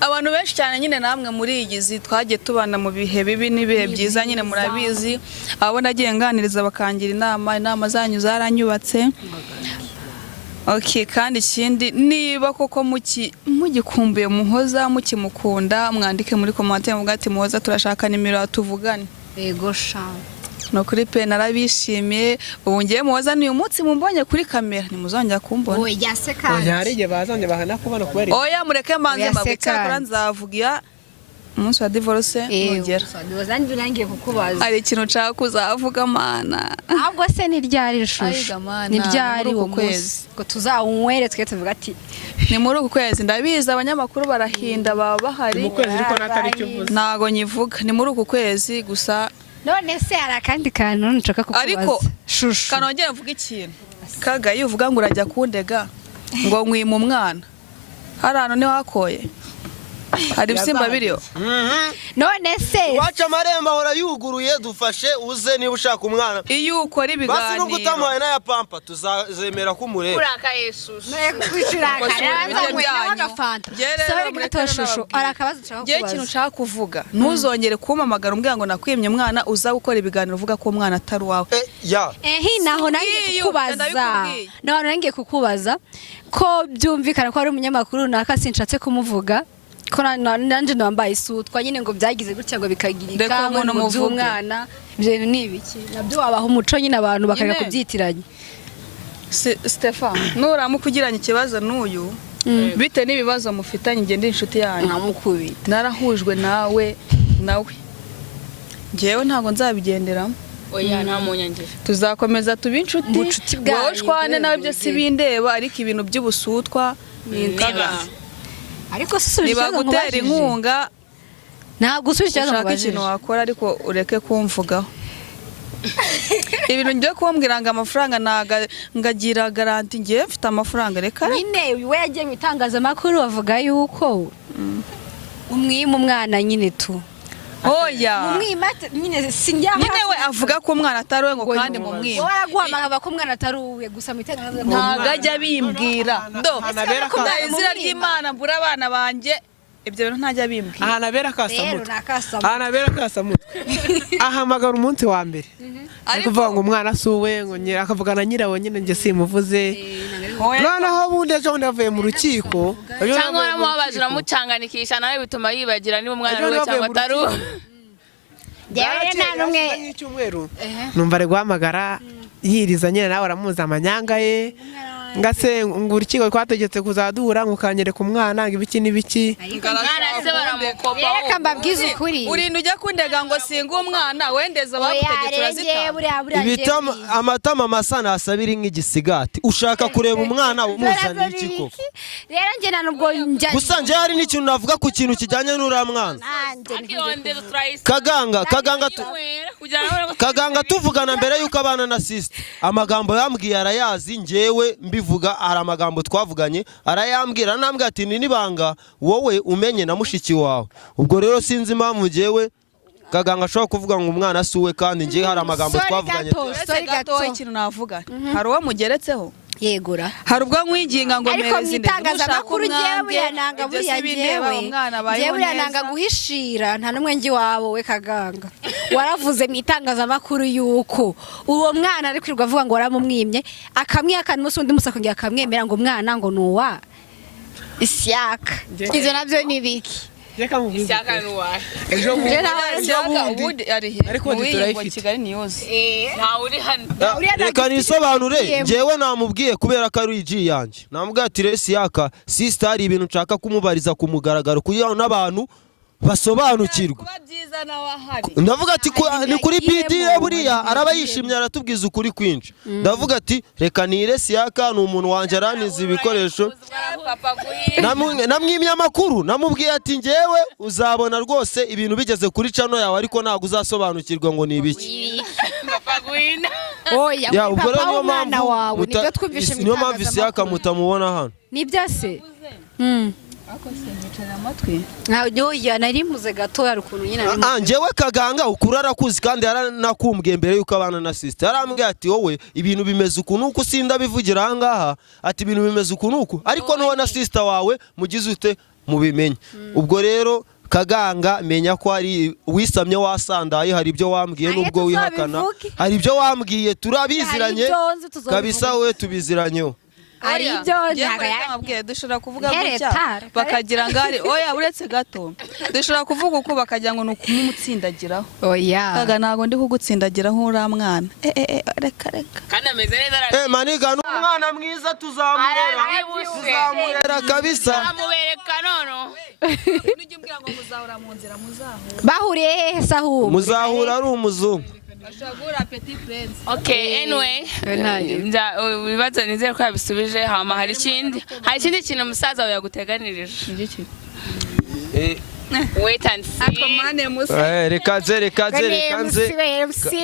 Abantu benshi cyane nyine namwe muri igizi twagiye tubana mu bihe bibi n'ibihe byiza nyine murabizi. Abo nagiye nganiriza bakangira inama zanyu zaranyubatse. Okay, kandi ikindi niba koko mugikumbuye Muhoza mukimukunda mwandike muri commentaire muvuga ati Muhoza turashaka nimero tuvugane. Yego sha. No kuri pe narabishimiye ubu ngiye Muhoza ni umunsi mumbonye kuri kamera nimuzongera kumbona. Oya se kandi. Oya harije bazanye bahana kubona kubera. Oya mureke manze mabutsa nzavugira umunsi wa divorce mugera. Bazanjye urangiye kukubaza. Ari ikintu nshaka kuzavuga mana. Ahubwo se ni ryari shusho. Ni ryari wo kwezi. Ngo tuzawunywere twe tuvuga ati ni muri uku kwezi ndabizi abanyamakuru barahinda baba bahari. Mu kwezi ariko natari cyuvuze. Nago nyivuga ni muri uku kwezi gusa. None se hari akandi kantu nshaka kukubaza. Ariko shusho kanongera mvuga ikintu. Kaga iyo uvuga ngo urajya kundega ngo nkwima umwana. Harano ni wakoye. hari ibisimba biriyo. none se waca amarembo ahora yuguruye dufashe uze niba ushaka umwana Iyo ukora basi nubwo ibiganiro utamuhaye n'aya pampa tuzemera ko umureba kuraka Yesu Ngiye ikintu ushaka kuvuga ntuzongere kumpamagara umbwira ngo nakwimye umwana uza gukora ibiganiro uvuga ko umwana atari uwawe. naho nangiye kukubaza ko byumvikana ko ari umunyamakuru runaka sinshatse kumuvuga ko nanje nambaye isutwa nyine ngo byagize gutya ngo bikagirika ngo mu by'umwana ibyo ni ibiki nabyo wabaha umuco nyine abantu bakareka kubyitiranya. Stefan nuramuka ugiranye ikibazo n'uyu bite n'ibibazo mufitanye ngende inshuti yanyu nkamukubita narahujwe nawe ngewe ntabwo nzabigenderamo. oya nta munyangire tuzakomeza tuba inshuti wowe ushwane nawe byo si bindeba ariko ibintu by'ubusutwa ariko sisubira nibagutera inkunga ntabwo usubira ikibazo ushaka ikintu wakora ariko ureke kumvugaho ibintu ngiye kumbwira ngo amafaranga ngagira garanti ngiye mfite amafaranga reka nyine we yagiye mu itangazamakuru bavuga yuko umwima umwana nyine tu oya nyine sinjya nyine we avuga ko umwana atari we ngo kandi mu mwima waraguhamagara ko umwana atari uwe gusa mu itangazamakuru ntabwo ajya bimbwira izina ry'Imana mbura abana banjye ibyo bintu ntajya bimbwira ahanabera kasamutwe ahamagara umunsi wa mbere ari kuvuga ngo umwana asuwe ngo akavuga na nyirawe nyine njye simuvuze noneho bundi ejo bundi yavuye mu rukiko cyangwa uramubabaza uramucanganikisha nawe bituma yibagira niba umwana ari we cyangwa atari uwe icyumweru numva ari guhamagara yiriza nyine nawe aramuzi amanyanga ye ngase ngo urukiko twategetse kuzaduhura ngo kanyereka umwana ngo ibiki n'ibiki umwana se baramukopa reka mbabwize ukuri urinda ujya kundega ngo singa umwana wendeza bagutegetse urazita amatama masa nasabiri nk'igisigati ushaka kureba umwana umuzaniye ikiko rero njye nubwo njya gusa njye hari n'ikintu navuga ku kintu kijyanye n'uriya mwana kaganga tuvugana mbere y'uko abana na sister amagambo yambwiye arayazi njyewe mbivuga hari amagambo twavuganye arayambwira nambwira ati ni nibanga wowe umenye na mushiki wawe ubwo rero sinzi impamvu njyewe kaganga ashobora kuvuga ngo umwana asuwe kandi njyewe hari amagambo twavuganye gato ikintu navuga hari uwo mugeretseho yegura hari ubwo nkwiginga ngo mereze ndetse itangazamakuru njyewe yananga buriya njyewe yananga guhishira nta n'umwe ngi wabo we kaganga waravuze mu itangazamakuru yuko uwo mwana ari kwirirwa avuga ngo waramumwimye akamwihakana umunsi undi musi akongera akamwemera ngo umwana ngo ni uwa Ishyaka ibyo nabyo ni biki Ishyaka ni uwahe ejo bundi ariko turayifite Kigali News ntawe uri hano reka nisobanure njyewe namubwiye kubera ko ari igi yanjye namubwiye ati Ishyaka sister hari ibintu nshaka kumubariza ku mugaragaro kugira ngo n'abantu basobanukirwa ndavuga ati ni kuri BDA buriya araba yishimye aratubwiza ukuri kwinshi ndavuga ati reka nire Ishyaka ni umuntu wanje araniza ibikoresho namwimye amakuru namubwiye ati njyewe uzabona rwose ibintu bigeze kuri channel yawe ariko ntabwo uzasobanukirwa ngo ni ibiki oya ubwo rero niyo mwana wawe nibyo twumvishe niyo mpamvu Ishyaka mutamubona hano nibyo se amatwi ntabyo narimuze gato yari ukuntu nyine njyewe kaganga ukuri arakuzi kandi yaranakumbwiye mbere yuko abana na sister yarambwiye ati wowe ibintu bimeze ukuntu uko usinda bivugira aha ngaha ati ibintu bimeze ukuntu uko ariko niho na sister wawe mugize ute mubimenye ubwo rero kaganga menya ko ari wisamye wasandaye hari ibyo wambwiye nubwo wihakana hari ibyo wambwiye turabiziranye kabisa we tubiziranyeho ari ibyo ntabwo dushobora kuvuga gutya bakagira ngo ari oya uretse gato dushobora kuvuga uko bakagira ngo ni ukumutsindagiraho oya kaga ntabwo ndi kugutsindagiraho uriya mwana reka kandi ameze neza maniga ni umwana mwiza tuzamurera kabisa amubereka nono ujye umbwira ngo muzahura mu nzira bahuriye hehe se ahubwo muzahura ari umuzungu Okay, anyway, bibaza nizere ko yabisubije hama hari ikindi kintu musaza wawe yaguteganirije wait and see reka nze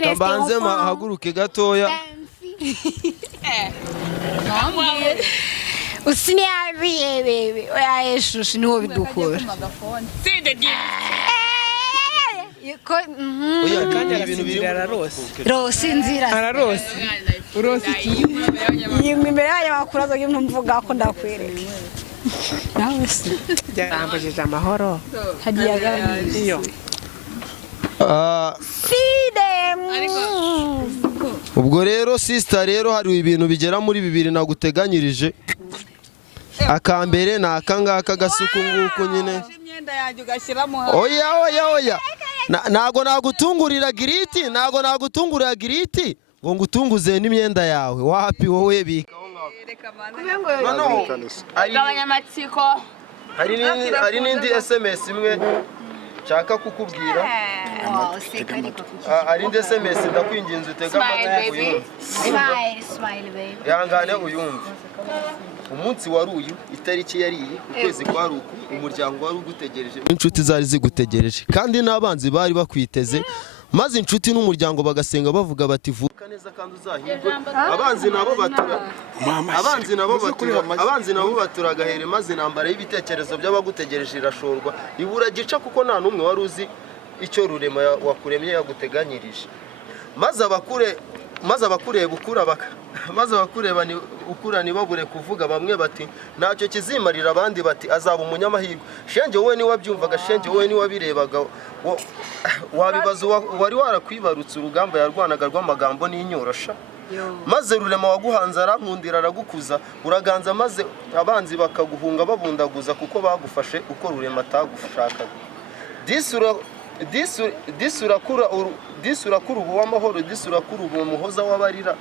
kambanze mahaguruke gatoya usiniambie bebe oya yeshushi niho bidukura ko oya ni ibintu biri rose inzira ararose urose iki imbere y'abanyamakuru azoga mvuga ko ndakwereka nawe se byarambajije amahoro hagiye gabanije iyo ubwo rero sister rero hari ibintu bigera muri 2 naguteganyirije akambere na akangaka gasuku nguko nyine imyenda yanjye ugashyiramo oya nago nagutungurira giriti ngo ngutunguze n'imyenda yawe wapi wowe bika abanyamatsiko hari n'indi SMS imwe nshaka kukubwira hari indi SMS ndakwinginze utega amatwi uyumve smile baby yangane uyumve umunsi wari uyu itariki yari iyi ukwezi kwari uku umuryango wari ugutegereje inshuti zari zigutegereje kandi n'abanzi bari bakwiteze maze inshuti n'umuryango bagasenga bavuga bati vuka neza kandi uzahirwe abanzi nabo batura gahere maze nambara y'ibitekerezo by'abagutegereje irashorwa ibura gica kuko nta numwe wari uzi icyo rurema wakuremye yaguteganyirije maze abakureba ukura ntibabure kuvuga bamwe bati ntacyo kizimarira abandi bati azaba umunyamahirwe shenge wowe niwe wabyumvaga shenge wowe niwe wabirebaga wabibaza wari warakwibarutse urugamba yarwanaga rw'amagambo n'inyorosha maze rurema waguhanze arankundira aragukuza uraganza maze abanzi bakaguhunga babundaguza kuko bagufashe uko rurema atagushakaga disurakura ubu w'amahoro disurakura ubu muhoza w'abarira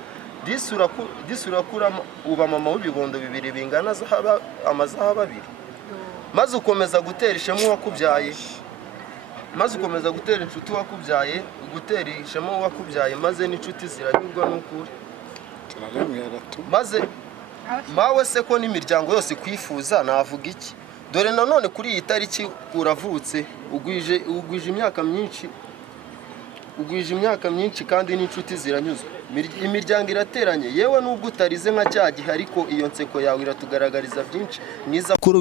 disurakura uba mama w'ibibondo 2 bingana amazaha 2 maze ukomeza gutera ishema uwakubyaye maze ukomeza gutera inshuti wakubyaye gutera ishema uwakubyaye maze n'inshuti ziranyurwa n'ukuri maze mawe se ko n'imiryango yose kwifuza navuga iki dore nanone kuri iyi tariki uravutse ugwije imyaka myinshi kandi n'inshuti ziranyuzwa imiryango irateranye yewe nubwo utarize nka cyagihe ariko iyo nseko yawe iratugaragariza byinshi mwiza kuri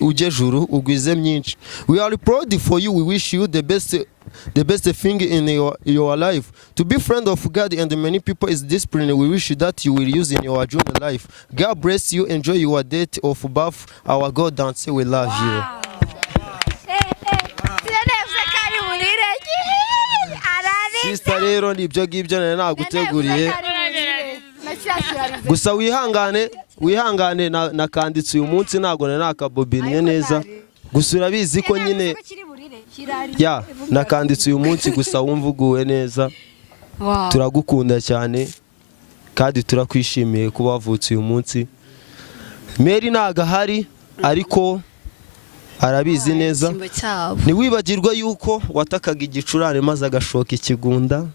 uje juru ugwize myinshi we are proud for you we wish you the best thing in your life to be friend of God and many people is discipline we wish that you will use in your journey life God bless you enjoy your date of birth our God and say we love you sister rero nibyo ngibyo naguteguriye gusa wihangane nakanditse uyu munsi ntago nakabobinye neza gusa urabizi ko nyine ya nakanditse uyu munsi gusa wumva uguwe neza turagukunda cyane kandi turakwishimiye kuba wavutse uyu munsi Mary ntago ahari ariko arabizi neza ntiwibagirwa yuko watakaga igicurane maze agashoka ikigunda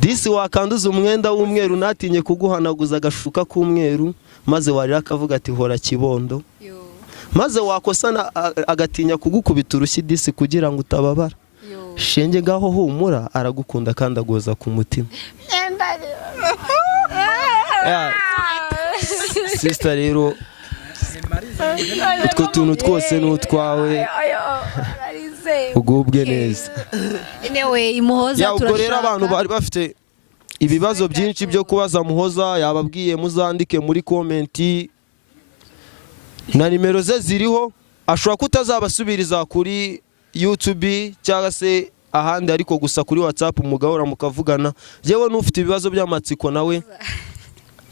disi wakanduza umwenda w'umweru natinye kuguhanaguza agashuka k'umweru maze warira akavuga ati hora kibondo maze wakosana agatinya kugukubita urushyi disi kugira ngo utababara shenge ngaho humura aragukunda kandi agoza ku mutima sister rero utwo tuntu twose n'utwawe ugubwe neza ubwo rero abantu bari bafite ibibazo byinshi byo kubaza Muhoza yababwiye muzandike muri komenti na nimero ze ziriho ashobora kutazabasubiriza kuri YouTube cyangwa se ahandi ariko gusa kuri WhatsApp mugahora mukavugana yewe n'ufite ibibazo by'amatsiko nawe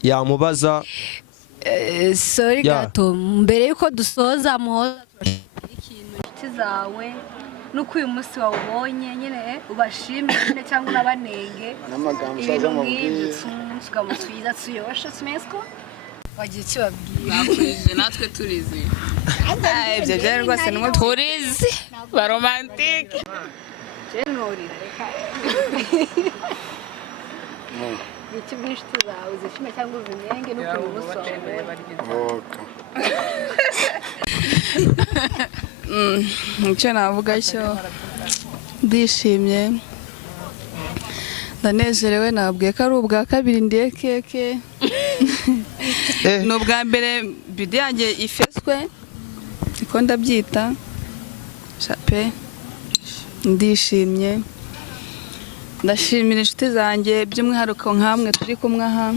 yamubaza sorry gato mbere yuko dusoza Muhoza ikintu inshuti zawe nuko uyu munsi wawubonye nyine ubashimire cyangwa unabanenge ibintu nk'ibyo tukamutwiza tuyosha tumesko wagiye kibabwira natwe turizi ibyo byari rwose nimwe turizi ba romantike jenurira reka iki bw'inshuti zawe zishime cyangwa uzinenge nuko uyu munsi icyo navuga cyo ndishimye ndanezerewe nabwiye ko ari ubwa kabiri ndiye keke ni ubwa mbere bidi yanjye ifeswe niko ndabyita pe ndishimye ndashimira inshuti zanjye by'umwihariko nkamwe turi kumwe aha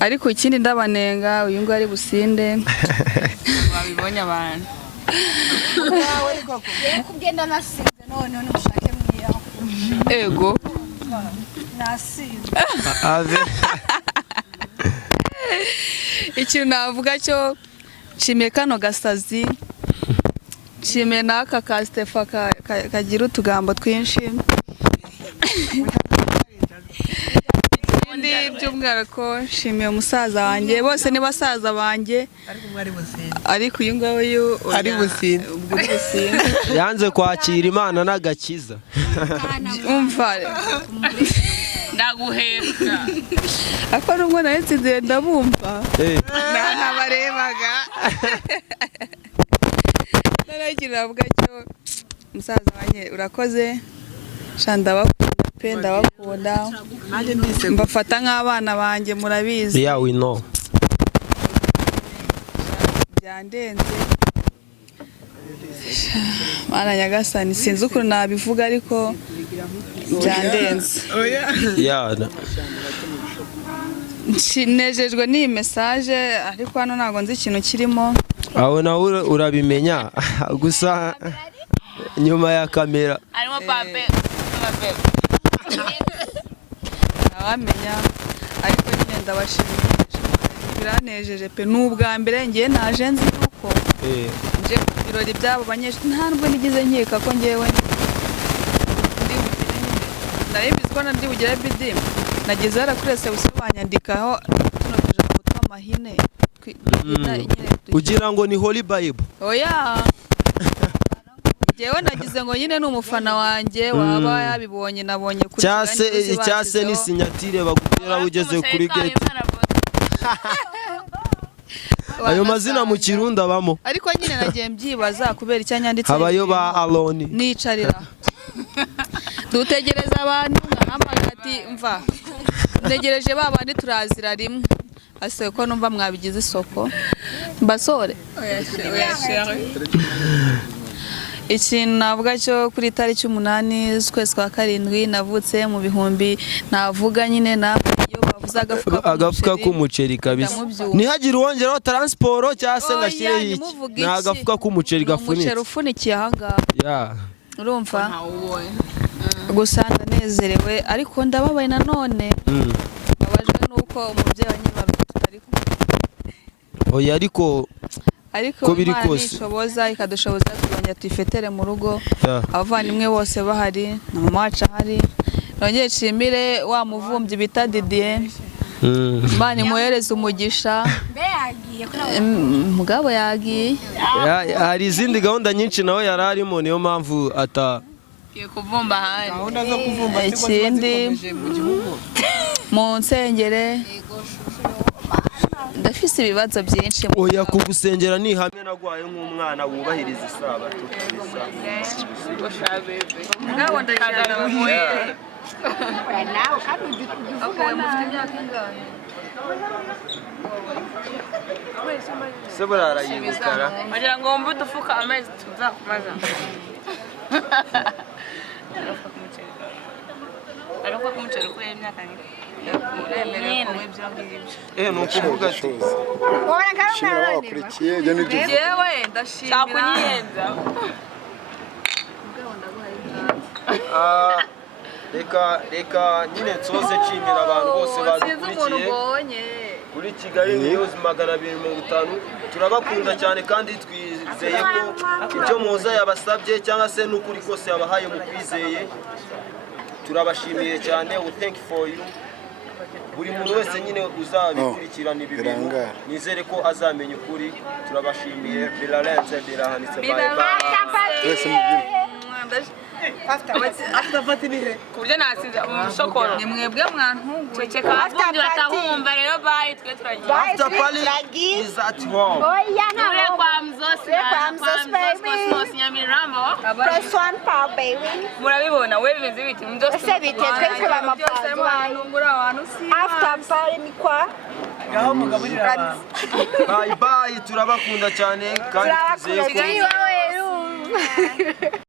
ariko ikindi ndabanenga uyu nguyu ari businde babibonye abantu kugenda nasinze noneho nimushake mwiyaho ego nasinze ikintu navuga cyo nshimiye kano gasazi nshimiye n'aka ka Stefa kagira utugambo twinshi ikindi by'umwihariko nshimiye umusaza wanjye bose ni basaza banjye ariko uyu nguyu ari businde yanze kwakira Imana n'agakiza umva ndaguheka ako nubwo nari nsinzire ndabumva ntabarebaga naragira navuga cyo umusaza wanjye urakoze ndabakunda pe ndabakunda mbafata nk'abana banjye murabizi yeah we know byandenze Mana nyagasani sinzi ukuntu nabivuga ariko byandenze nejejwe n'iyi mesaje ariko hano ntabwo nzi ikintu kirimo aho nawe urabimenya gusa nyuma ya kamera harimo pape ntawamenya ariko nyine ndabashimira biranejeje pe ni ubwa mbere ngiye naje nzi yuko nje ku birori by'abo banyeshuri nta nubwo nigize nkeka ko ngewe narabizi ko ndi bugere bidi nageze hara kuri reception banyandikaho tuno tujambo tw'amahine ugira ngo ni Holy Bible oya jewe nagize ngo nyine ni umufana wanjye waba yabibonye nabonye kuri cyase ni signatire bagutera ugeze kuri gate ayo mazina mu Kirundi abamo ariko nyine nagiye mbyibaza kubera icyanyanditse habayo ba Aloni nicarira dutegereza abantu nkahamagara ati mva ntegereje babandi turazira rimwe ase ko numva mwabigize isoko mbasore ikintu navuga cyo kuri tariki 8 z'ukwezi kwa 7 navutse mu bihumbi navuga nyine na iyo bavuze agafuka k'umuceri kabisa ntihagire uwongeraho transport cyangwa se ngashyireho iki ni agafuka k'umuceri gafunitse umuceri ufunikiye ahangaha urumva gusa ndanezerewe ariko ndababaye nanone babajwe nuko umubyeyi wa nyibaruka tutari kumwe oya ariko ko biri kose ishoboza ikadushoboza tukongera tuyifetere mu rugo abavandimwe bose bahari na mama wacu ahari nongeye nshimire wa muvumbyi bita Didier Imana imuhereze umugisha mugabo yagiye hari izindi gahunda nyinshi nawe yari arimo niyo mpamvu kuvumba ahandi ikindi mu nsengere ndafise ibibazo byinshi oya kugusengera ni hamwe nagwaye nk'umwana wubahiriza isabato ngabo ndashaka nawe kandi uvuga mufite imyaka ingahe se burara yibukara wagira ngo wumve udufuka amezi tuzakumaza agafuka k'umuceri kuri imyaka ni ukuvuga ati shimira abakurikiye ibyo ni byo yewe ndashimira reka nyine nsoze nshimira abantu bose badukurikiye kuri Kigali News 250 turabakunda cyane kandi twizeye ko ibyo muza yabasabye cyangwa se n'ukuri kose yabahaye mu kwizeye turabashimiye cyane we thank for you buri muntu wese nyine uzabikurikirana ibi bintu nizere ko azamenya ukuri turabashimiye birarenze birahanitse bye kuburyo nasinze umushokoro ni mwebwe mwantunguye ceka abafundi batahumva rero bayi twe turagiye after party is at home oya ntabwo kwa mzo Press 1 power baby. murabibona we bimeze biti Ese bite twe ba mapazi after party ni kwa ngaho mugaburira abantu bye bye turabakunda cyane kandi turakunda twizeye ko cyane